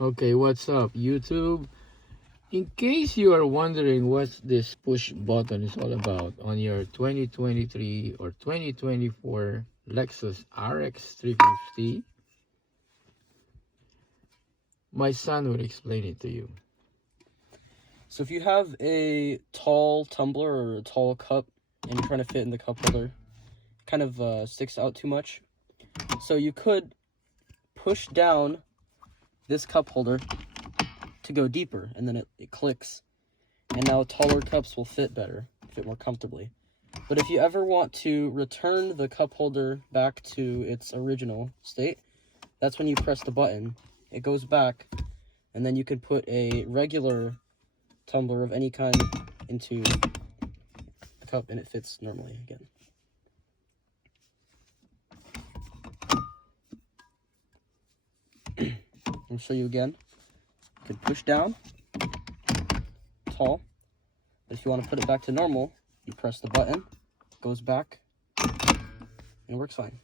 Okay, what's up, YouTube? In case you are wondering what this push button is all about on your 2023 or 2024 Lexus RX350, my son will explain it to you. So if you have a tall tumbler or a tall cup and you're trying to fit in the cup holder, it kind of sticks out too much. So you could push down this cup holder to go deeper, and then it clicks, and now taller cups will fit better, fit more comfortably. But if you ever want to return the cup holder back to its original state, that's when you press the button. It goes back, and then you can put a regular tumbler of any kind into the cup, and it fits normally again. I'll show you again. You can push down, tall, but if you want to put it back to normal, you press the button, it goes back, and it works fine.